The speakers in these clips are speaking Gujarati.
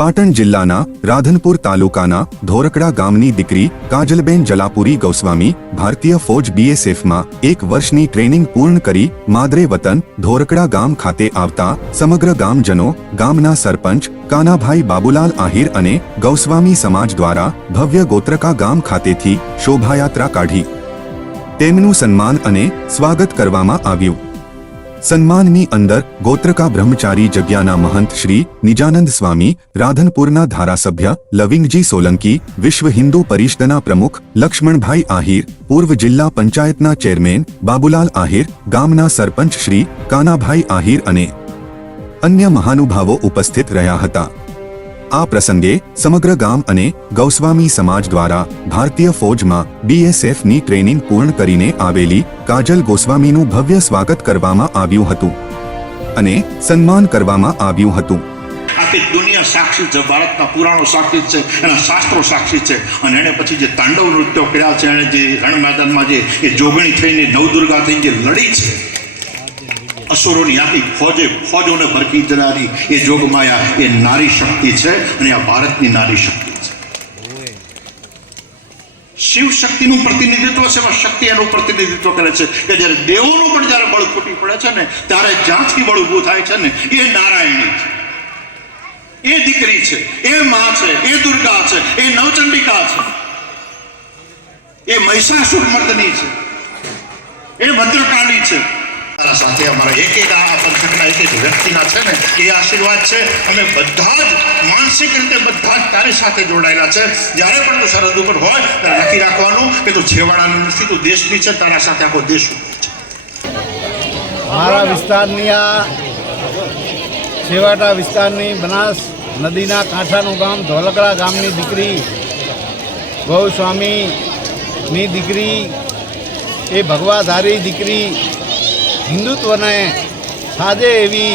પાટણ જિલ્લાના રાધનપુર તાલુકાના ધોરકડા ગામની દીકરી કાજલબેન જલાપુરી ગોસ્વામી ભારતીય ફોજ બીએસએફમાં 1 વર્ષની ટ્રેનિંગ પૂર્ણ કરી માદરે વતન ધોરકડા ગામ ખાતે આવતા સમગ્ર ગામજનો ગામના સરપંચ કાનાભાઈ બાબુલાલ આહિર અને ગૌસ્વામી સમાજ દ્વારા ભવ્ય ગોત્રકા ગામ ખાતેથી શોભાયાત્રા કાઢી તેમનું સન્માન અને સ્વાગત કરવામાં આવ્યું। સન્માનની અંદર ગોત્રકા બ્રહ્મચારી જગ્યાના મહંત શ્રી નિજાનંદ સ્વામી, રાધનપુરના ધારાસભ્ય લવિંગજી સોલંકી, વિશ્વ હિન્દુ પરિષદના પ્રમુખ લક્ષ્મણભાઈ આહિર, પૂર્વ જિલ્લા પંચાયતના ચેરમેન બાબુલાલ આહિર, ગામના સરપંચ શ્રી કાનાભાઈ આહિર અને અન્ય મહાનુભાવો ઉપસ્થિત રહ્યા હતા। આ પ્રસંગે સમગ્ર ગામ અને ગૌસ્વામી સમાજ દ્વારા ભારતીય ફોજમાં બીએસએફની ટ્રેનિંગ પૂર્ણ કરીને આવેલી કાજલ ગોસ્વામીનું ભવ્ય સ્વાગત કરવામાં આવ્યું હતું અને સન્માન કરવામાં આવ્યું હતું। આખી દુનિયા સાક્ષી છે, ભારતના પુરાણો સાક્ષી છે, એના શાસ્ત્રો સાક્ષી છે અને એને પછી જે તાંડવ નૃત્યો કર્યા છે, એને જે રણ મેદાનમાં જે એ જોગણી થઈને નવદુર્ગા થઈને જે લડી છે, असुरों आखी फौजों ने भड़की जनारी ये जोगमाया ये नारी शक्ति है और आ भारत की नारी शक्ति है। शिव शक्ति प्रतिनिधित्व से शक्ति प्रतिनिधित्व करे कि जયારે देवों पण जયારે बळ फूटी पड़े छे ने त्यारे ज्यांथी बळ ऊभुं थाय छे ने ए नारायणी छे, ए दीकरी छे, ए मां छे, ए दुर्गा छे, ए नवचंडिका छे, ए महिषासुर मर्दनी छे, ए भद्रकाली छे। साथे हमारा एक आ पंथकना एक व्यक्तिना छे ने ए आशीर्वाद छे। अमे बधा ज मानसिक रीते बधा ज तारी साथे जोडायेला छे। ज्यारे पण तू सरहद उपर होय त्यारे नक्की राखवानुं के तू छेवाडानो नथी, तू देशनी छे, तारा साथे आखो देश छे। मारा विस्तारनी आ छेवाड़ा विस्तारनी बनास नदीना कांठानुं गाम धोलकड़ा गामनी दीकरी गौस्वामीनी दीकरी ए भगवाधारी दीकरी हिंदुत्व ने साजे एवी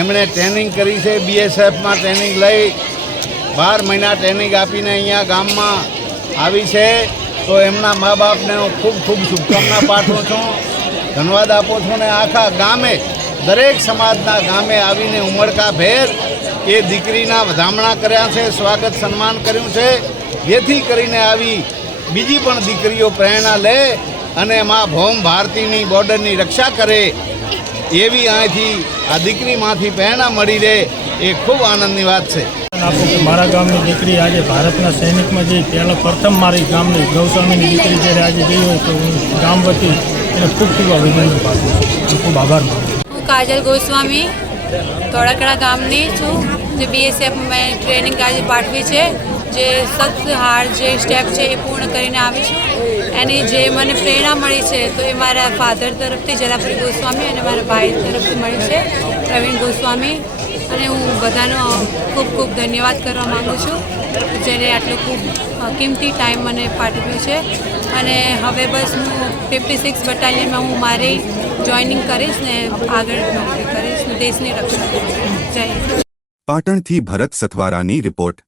एमणे ट्रेनिंग करी है। बीएसएफ में ट्रेनिंग लई 12 महीना ट्रेनिंग आपीने अहींया गाम में आवी है। तो एमना माँ बाप ने खूब खूब शुभकामना पाठवुं छुं, धन्यवाद आपो छुं ने आखा गामे दरेक समाजना गामे आवीने उमळका भेर ए दीकरीना વધામણા કર્યા છે, स्वागत सन्मान कर्युं छे, जेथी करीने आवी बीजी पण दीकरीओ प्रेरणा ले અને માં ભૌમ ભારતીની બોર્ડરની રક્ષા કરે એવી અહીંથી આ દીકરીમાંથી પ્રેરણા મળી રહે એ ખૂબ આનંદની વાત છે। મારા ગામની દીકરી આજે ભારતના સૈનિકમાં જઈ પહેલાં પ્રથમ મારી ગામની ગૌસ્વામીની દીકરી જ્યારે આજે ગઈ હોય તો હું ગામ વતી એને ખૂબ ખૂબ અભિનંદન પાઠવું છું, ખૂબ આભાર માનું છું। હું કાજલ ગોસ્વામી ધોળકડા ગામની છું, જે બીએસએફમાં ટ્રેનિંગ આજે પાઠવી છે, જે સખ્ત હાર જે સ્ટેપ છે એ પૂર્ણ કરીને આવી છું। એની જે મને પ્રેરણા મળી છે તો એ મારા ફાધર તરફથી જલાપુરી ગોસ્વામી અને મારા ભાઈ તરફથી મળી છે પ્રવીણ ગોસ્વામી, અને હું બધાનો ખૂબ ખૂબ ધન્યવાદ કરવા માગું છું જેને આટલો ખૂબ કિંમતી ટાઈમ મને પાઠવ્યો છે। અને હવે બસ હું 56 બટાલિયનમાં હું મારી જોઈનિંગ કરીશ ને આગળ નોકરી કરીશ, દેશની રક્ષા કરીશ। જય હિન્દ। પાટણથી ભરત સથવારાની રિપોર્ટ।